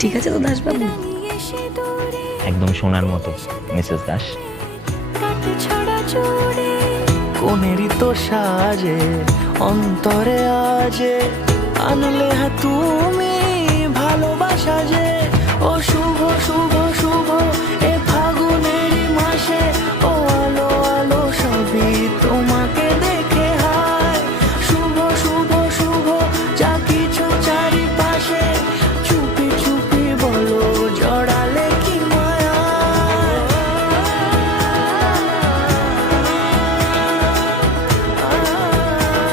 ঠিক আছে তো দাসবাবু? একদম সোনার মতো মিসেস দাস। কোনেরই তো সাজে অন্তরে আজে আনলে তুমি ভালোবাসা যে ও শুভ শুভ